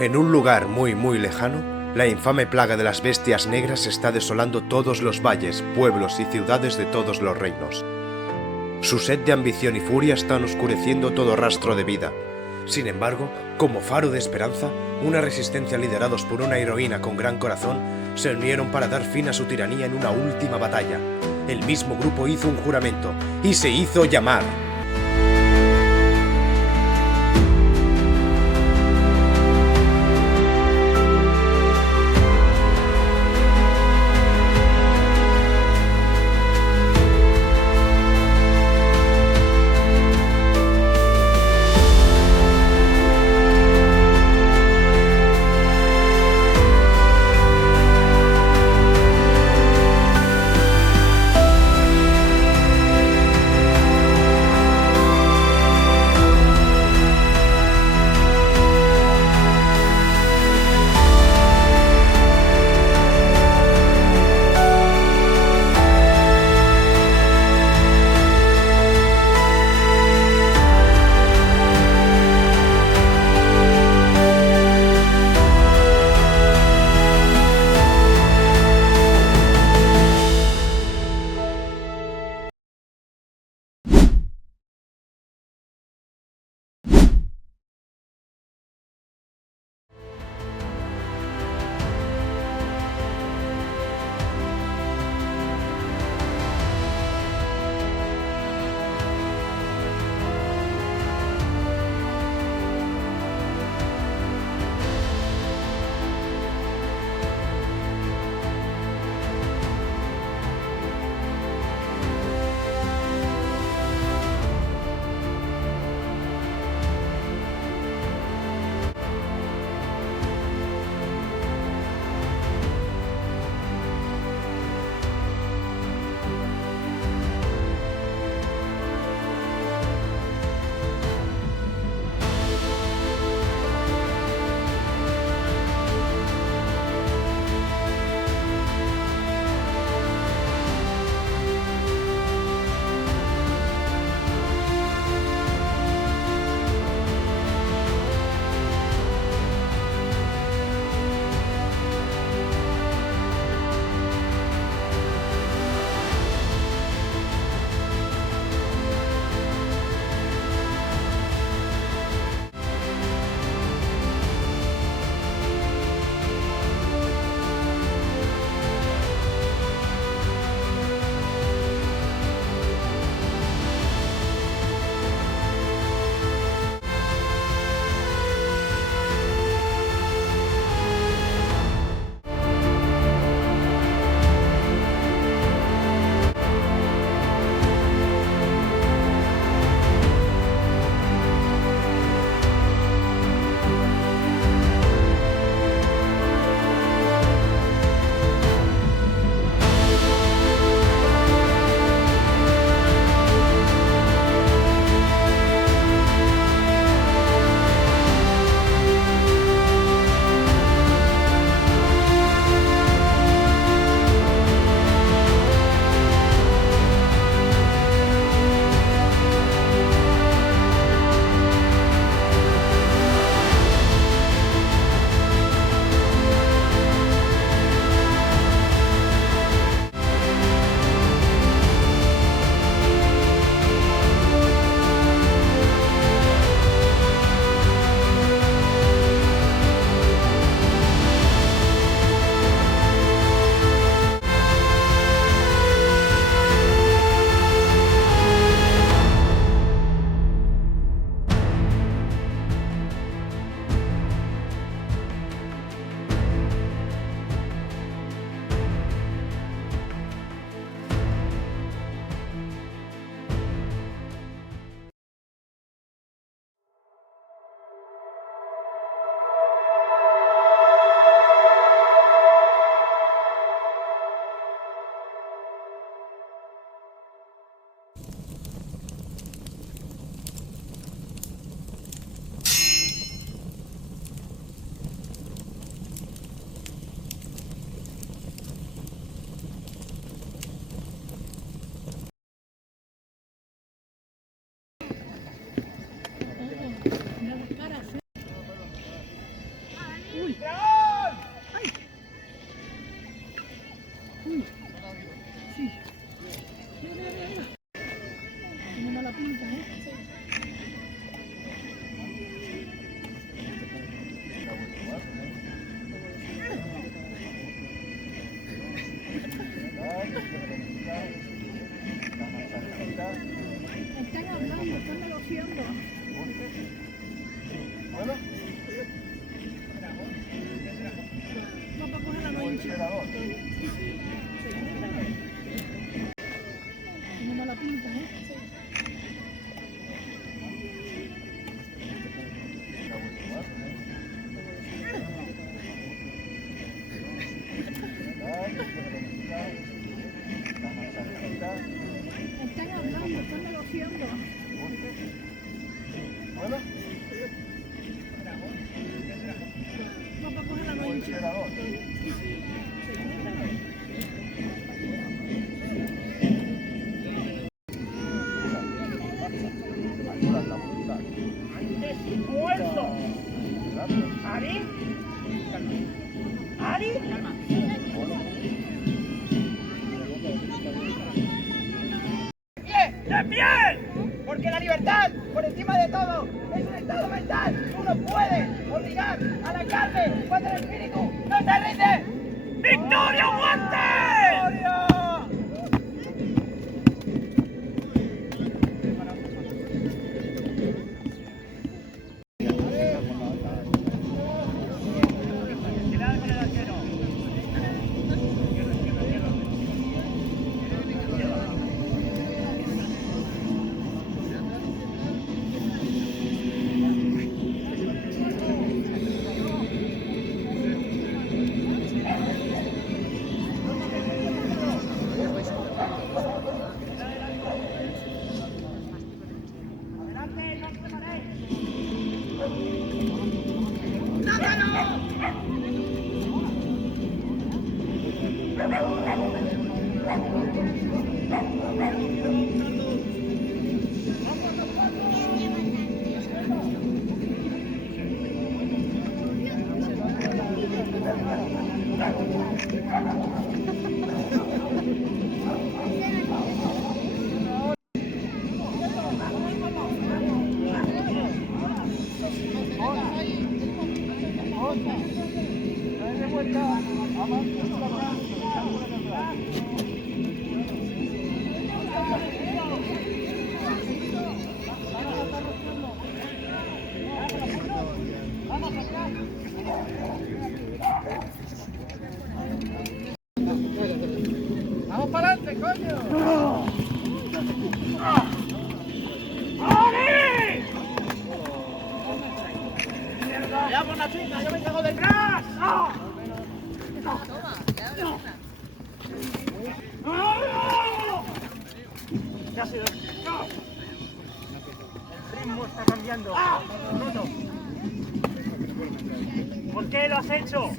En un lugar muy lejano, la infame plaga de las bestias negras está desolando todos los valles, pueblos y ciudades de todos los reinos. Su sed de ambición y furia están oscureciendo todo rastro de vida. Sin embargo, como faro de esperanza, una resistencia liderados por una heroína con gran corazón se unieron para dar fin a su tiranía en una última batalla. El mismo grupo hizo un juramento y se hizo llamar negociando. Bueno. Vamos a coger la noche. No me la pinta, ¿eh? Están hablando, están negociando. Bueno. Vamos a coger la noche. ¡De pie! Porque la libertad, por encima de todo, es un estado mental. Tú no puedes obligar a la carne cuando el espíritu no te rinde. ¡Victoria o muerte! ¡Victoria! ¡Vamos para adelante, coño! ¡Ale! ¡Ya por la chica! ¡Yo me cago detrás! Ya ha sido. El ritmo está cambiando. Noto. ¿Por qué lo has hecho?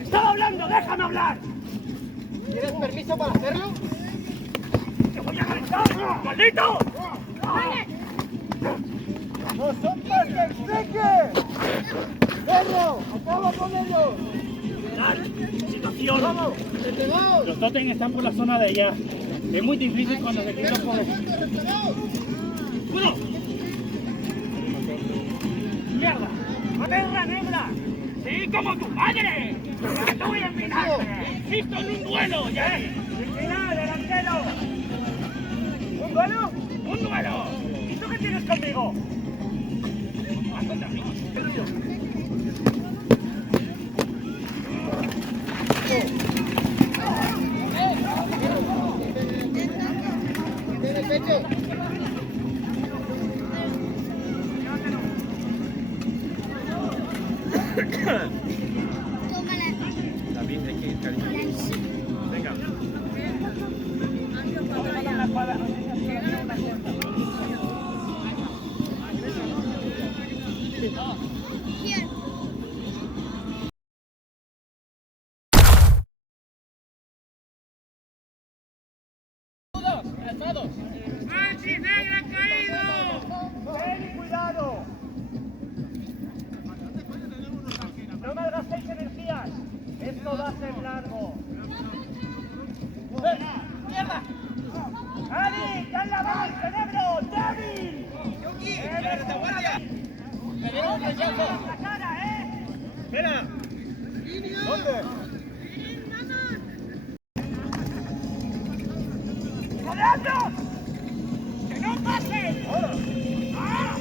¡Estaba hablando! ¡Déjame hablar! ¿Tienes permiso para hacerlo? ¡Te voy a reventar! ¡Maldito! ¡Nosotros que explique! ¡Perro! ¡Acaba con ellos! ¡Situación! ¡Vamos! ¡Entregados! Los tótems están por la zona de allá. Es muy difícil cuando se quitan por... ¡Uno! ¡Mierda! ¡Perra negra! ¡Sí, como tu madre! ¡Que te voy a envinarte! ¡Insisto en un duelo, ya! ¡Sin final, delantero! ¿Un duelo? ¡Un duelo! ¿Y tú qué tienes conmigo? ¡Vas contra mí! ¡En el pecho! David, hay que ir, cariño. Venga. ¡Manchi negra ha caído! ¡Ten cuidado! ¡No malgastéis energías! ¡Esto va a ser largo! ¡Mierda! ¡Ali! ¡Ya han lavado el cerebro! ¡Débil! ¡Eres de guardia! ¡Me dieron un rechazo! ¡La cara, eh! ¡Espera! ¿Dónde? ¡Rodeadlos! ¡Que no pasen! ¡Ah!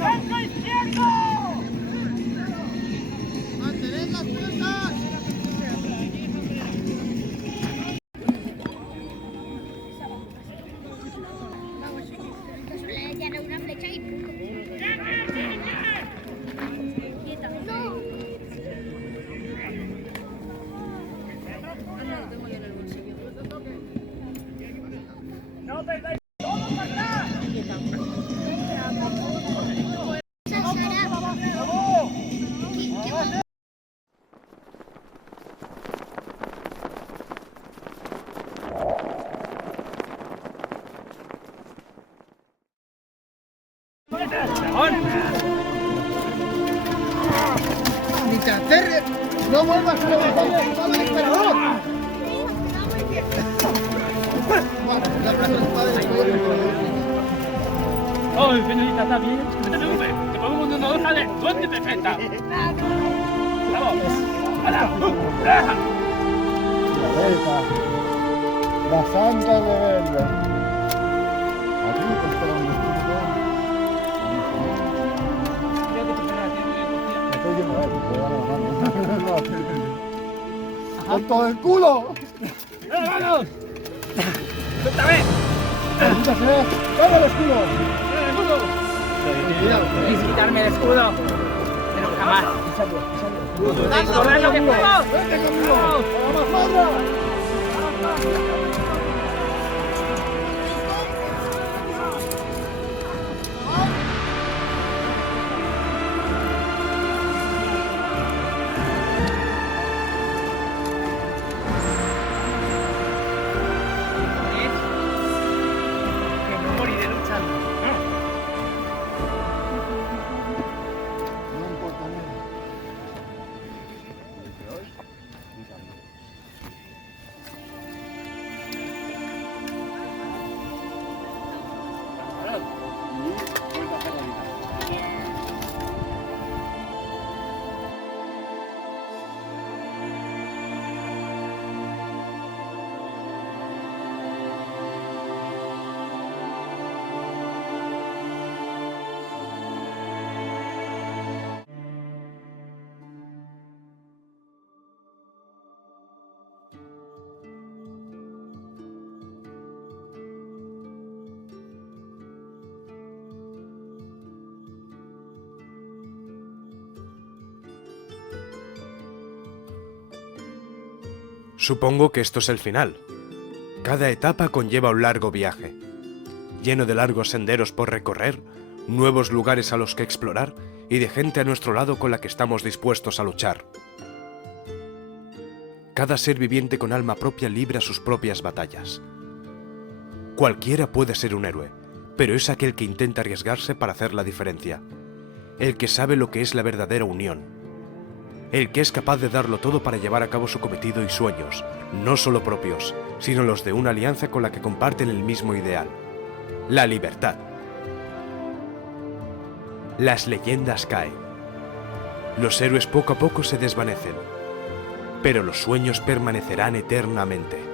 ¡Centro izquierdo! ¡Mantened las fuerzas! Ya no una flecha y punto. ¡No perdáis! ¡Todos para atrás! ¡Ni te acerques! ¡No vuelvas a levantar el espada del emperador! Bueno, la plaza del padre del emperador. Oh, señorita, ¿está bien? No te preocupes, te pongo una hoja de suerte perfecta. Vamos. ¡Hala! ¡Deja! La santa rebelde. Aquí te espera un espíritu. Me estoy yendo a él, te voy a dar la mano. ¡Con todo el culo! ¡Vamos! ¡Suéltame! ¡Quítate! ¡Dame el escudo! Queréis quitarme el escudo, pero jamás. ¡Corred lo que puedo! ¡Vete conmigo! ¡A la mazmorra! Que no moriré luchando. No importa nada. Supongo que esto es el final. Cada etapa conlleva un largo viaje, lleno de largos senderos por recorrer, nuevos lugares a los que explorar y de gente a nuestro lado con la que estamos dispuestos a luchar. Cada ser viviente con alma propia libra sus propias batallas. Cualquiera puede ser un héroe, pero es aquel que intenta arriesgarse para hacer la diferencia, el que sabe lo que es la verdadera unión, el que es capaz de darlo todo para llevar a cabo su cometido y sueños, no solo propios, sino los de una alianza con la que comparten el mismo ideal, la libertad. Las leyendas caen. Los héroes poco a poco se desvanecen, pero los sueños permanecerán eternamente.